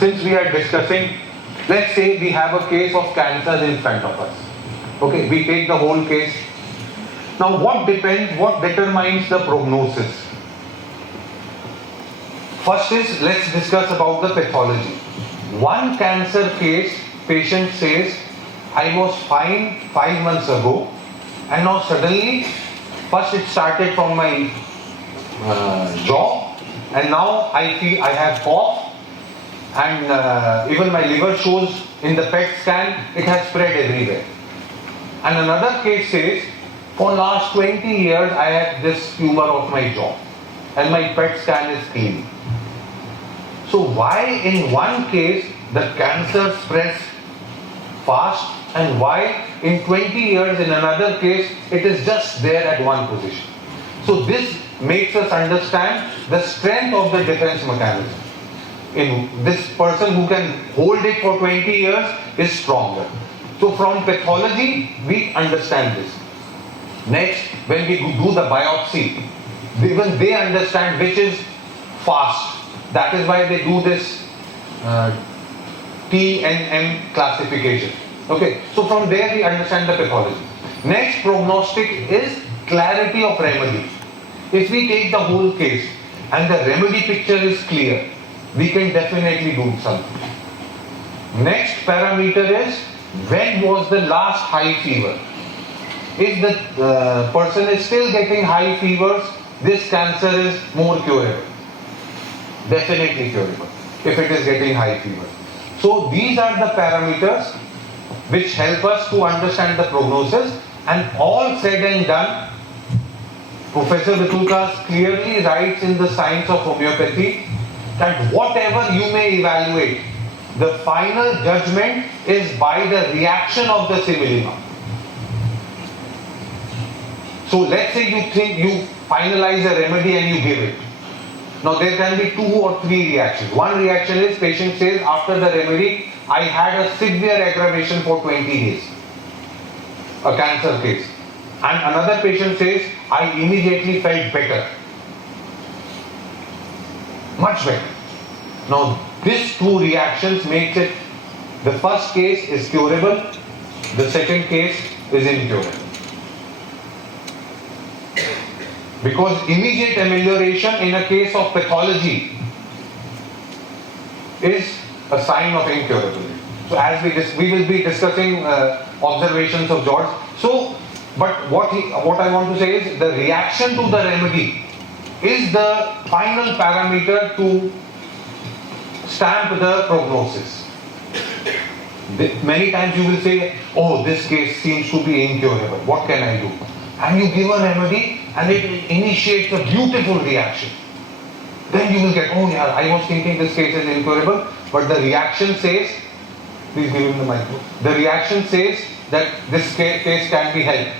since we are discussing, let's say we have a case of cancer in front of us. Okay, we take the whole case. Now what determines the prognosis? First is, let's discuss about the pathology. One cancer case, patient says, I was fine 5 months ago, and now suddenly, first it started from my jaw, and now I feel I have cough, and even my liver shows in the PET scan, it has spread everywhere. And another case says, for last 20 years I have this tumor of my jaw, and my PET scan is clean. So why in one case the cancer spreads fast, and why in 20 years in another case it is just there at one position? So this makes us understand the strength of the defense mechanism. In this person who can hold it for 20 years is stronger. So from pathology we understand this. Next, when we do the biopsy, even they understand which is fast. That is why they do this TNM classification. Okay, so from there we understand the pathology. Next, prognostic is clarity of remedy. If we take the whole case and the remedy picture is clear, we can definitely do something. Next parameter is, when was the last high fever? If the person is still getting high fevers, this cancer is more curable. Definitely curable if it is getting high fever. So these are the parameters which help us to understand the prognosis, and all said and done, Professor Vitulkas clearly writes in the Science of Homeopathy that whatever you may evaluate, the final judgment is by the reaction of the similima. So let's say you think you finalize a remedy and you give it. Now there can be 2 or 3 reactions. One reaction is, patient says, after the remedy I had a severe aggravation for 20 days, a cancer case. And another patient says, I immediately felt better, much better. Now these 2 reactions makes it, the first case is curable, the second case is incurable. Because immediate amelioration in a case of pathology is a sign of incurability. So as we will be discussing observations of George. So, but what I want to say is, the reaction to the remedy is the final parameter to stamp the prognosis. Many times you will say, oh, this case seems to be incurable, what can I do? And you give a remedy and it initiates a beautiful reaction. Then you will get, oh yeah, I was thinking this case is incurable, but the reaction says, please give him the microphone. The reaction says that this case can be helped.